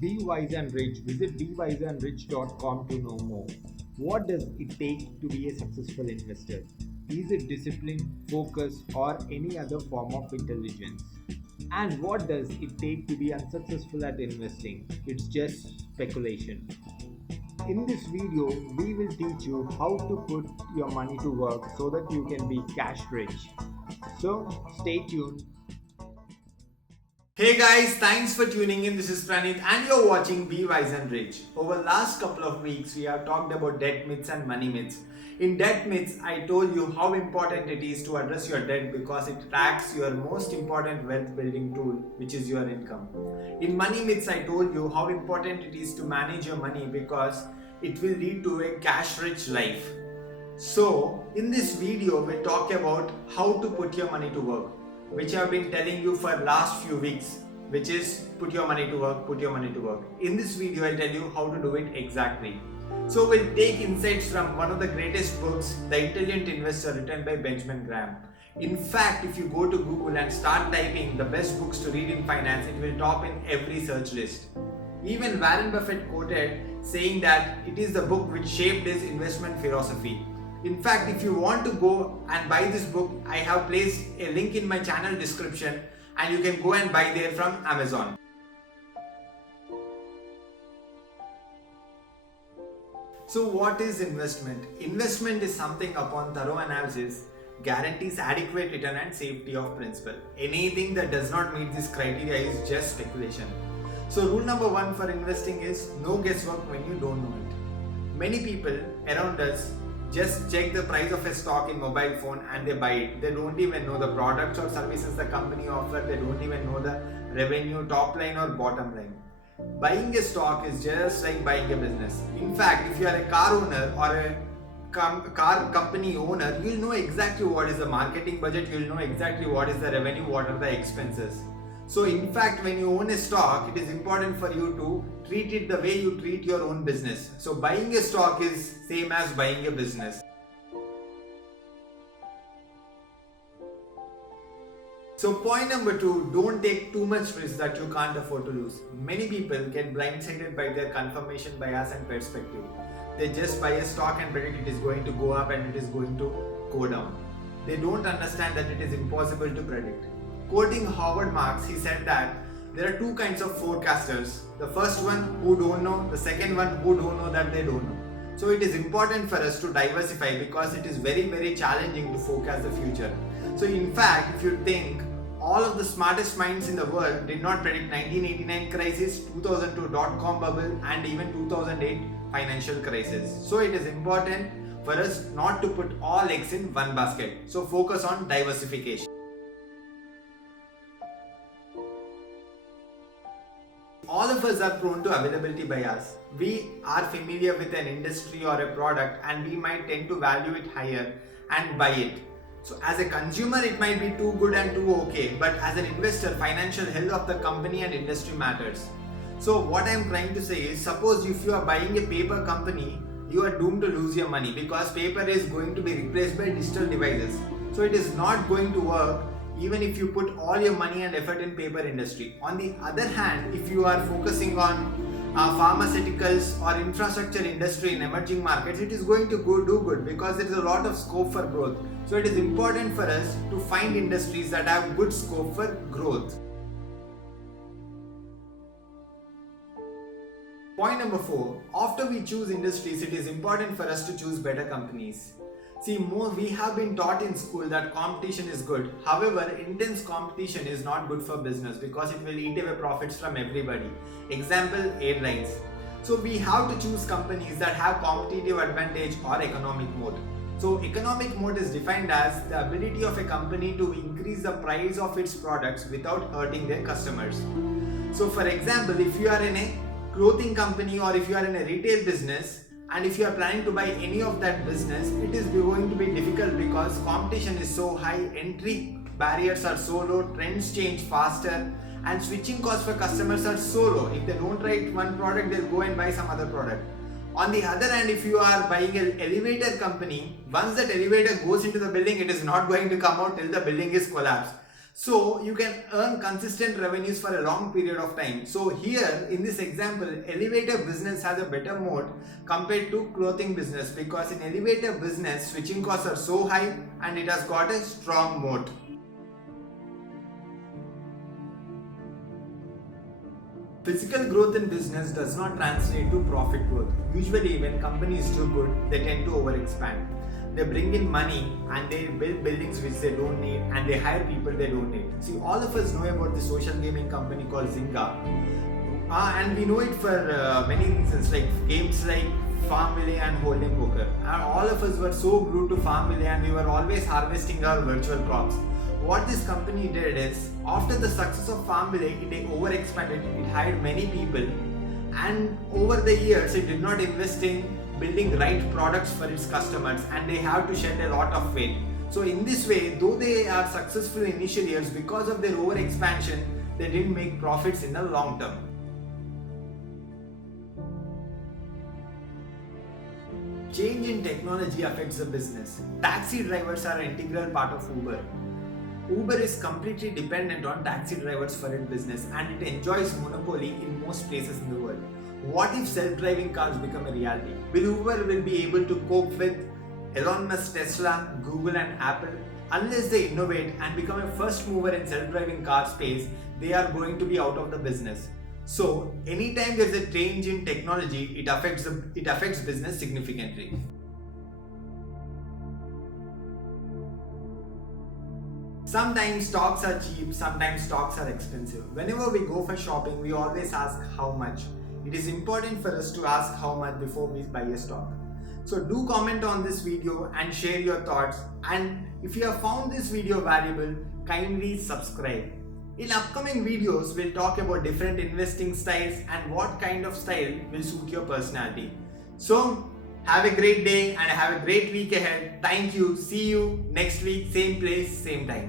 Be wise and rich. Visit bewiseandrich.com to know more. What does it take to be a successful investor? Is it discipline, focus, or any other form of intelligence? And what does it take to be unsuccessful at investing? It's just speculation. In this video, we will teach you how to put your money to work so that you can be cash rich. So, stay tuned. Hey guys, thanks for tuning in. This is Pranit and you're watching Be Wise and Rich. Over the last couple of weeks, we have talked about debt myths and money myths. In debt myths, I told you how important it is to address your debt because it tracks your most important wealth building tool, which is your income. In money myths, I told you how important it is to manage your money because it will lead to a cash rich life. So, in this video, we talk about how to put your money to work, which I've been telling you for last few weeks, which is put your money to work, put your money to work. In this video, I'll tell you how to do it exactly. So we'll take insights from one of the greatest books, The Intelligent Investor, written by Benjamin Graham. In fact, if you go to Google and start typing the best books to read in finance, it will top in every search list. Even Warren Buffett quoted saying that it is the book which shaped his investment philosophy. In fact, if you want to go and buy this book, I have placed a link in my channel description and you can go and buy there from Amazon. So what is investment? Investment is something upon thorough analysis guarantees adequate return and safety of principal. Anything that does not meet this criteria is just speculation. So rule number one for investing is no guesswork when you don't know it. Many people around us just check the price of a stock in mobile phone and they buy it. They don't even know the products or services the company offers. They don't even know the revenue, top line or bottom line. Buying a stock is just like buying a business. In fact, if you are a car owner or a car company owner, you'll know exactly what is the marketing budget, you'll know exactly what is the revenue, what are the expenses. So in fact, when you own a stock, it is important for you to treat it the way you treat your own business. So buying a stock is same as buying a business. So point number two, don't take too much risk that you can't afford to lose. Many people get blindsided by their confirmation bias and perspective. They just buy a stock and predict it is going to go up and it is going to go down. They don't understand that it is impossible to predict. Quoting Howard Marks, he said that there are two kinds of forecasters. The first one who don't know, the second one who don't know that they don't know. So it is important for us to diversify because it is very challenging to forecast the future. So in fact, if you think all of the smartest minds in the world did not predict 1989 crisis, 2002 dot-com bubble and even 2008 financial crisis. So it is important for us not to put all eggs in one basket. So focus on diversification. All of us are prone to availability bias. We are familiar with an industry or a product and we might tend to value it higher and buy it. So as a consumer, it might be too good and too okay, but as an investor, financial health of the company and industry matters. So what I am trying to say is, suppose if you are buying a paper company, you are doomed to lose your money because paper is going to be replaced by digital devices. So it is not going to work even if you put all your money and effort in paper industry. On the other hand, if you are focusing on pharmaceuticals or infrastructure industry in emerging markets, it is going to do good because there is a lot of scope for growth. So it is important for us to find industries that have good scope for growth. Point number four, after we choose industries, it is important for us to choose better companies. See, we have been taught in school that competition is good. However, intense competition is not good for business because it will eat away profits from everybody. Example, airlines. So we have to choose companies that have competitive advantage or economic moat. So economic moat is defined as the ability of a company to increase the price of its products without hurting their customers. So for example, if you are in a clothing company or if you are in a retail business, and if you are planning to buy any of that business, it is going to be difficult because competition is so high, entry barriers are so low, trends change faster and switching costs for customers are so low. If they don't try one product, they'll go and buy some other product. On the other hand, if you are buying an elevator company, once that elevator goes into the building, it is not going to come out till the building is collapsed. So you can earn consistent revenues for a long period of time. So here in this example, elevator business has a better moat compared to clothing business, because in elevator business switching costs are so high and it has got a strong moat. Physical growth in business does not translate to profit growth. Usually when companies do good, they tend to overexpand. They bring in money and they build buildings which they don't need, and they hire people they don't need. See, all of us know about the social gaming company called Zynga. And we know it for many reasons, like games like Farmville and Hold'em Poker. And all of us were so glued to Farmville and we were always harvesting our virtual crops. What this company did is, after the success of Farmville, it overexpanded, it hired many people, and over the years it did not invest in building right products for its customers, and they have to shed a lot of weight. So in this way, though they are successful in initial years, because of their overexpansion, they didn't make profits in the long term. Change in technology affects the business. Taxi drivers are an integral part of Uber. Uber is completely dependent on taxi drivers for its business, and it enjoys monopoly in most places in the world. What if self-driving cars become a reality? Will Uber be able to cope with Elon Musk, Tesla, Google and Apple? Unless they innovate and become a first mover in self-driving car space, they are going to be out of the business. So anytime there is a change in technology, it affects business significantly. Sometimes stocks are cheap, sometimes stocks are expensive. Whenever we go for shopping, we always ask how much. It is important for us to ask how much before we buy a stock. So do comment on this video and share your thoughts. And if you have found this video valuable, kindly subscribe. In upcoming videos, we'll talk about different investing styles and what kind of style will suit your personality. So have a great day and have a great week ahead. Thank you. See you next week, same place, same time.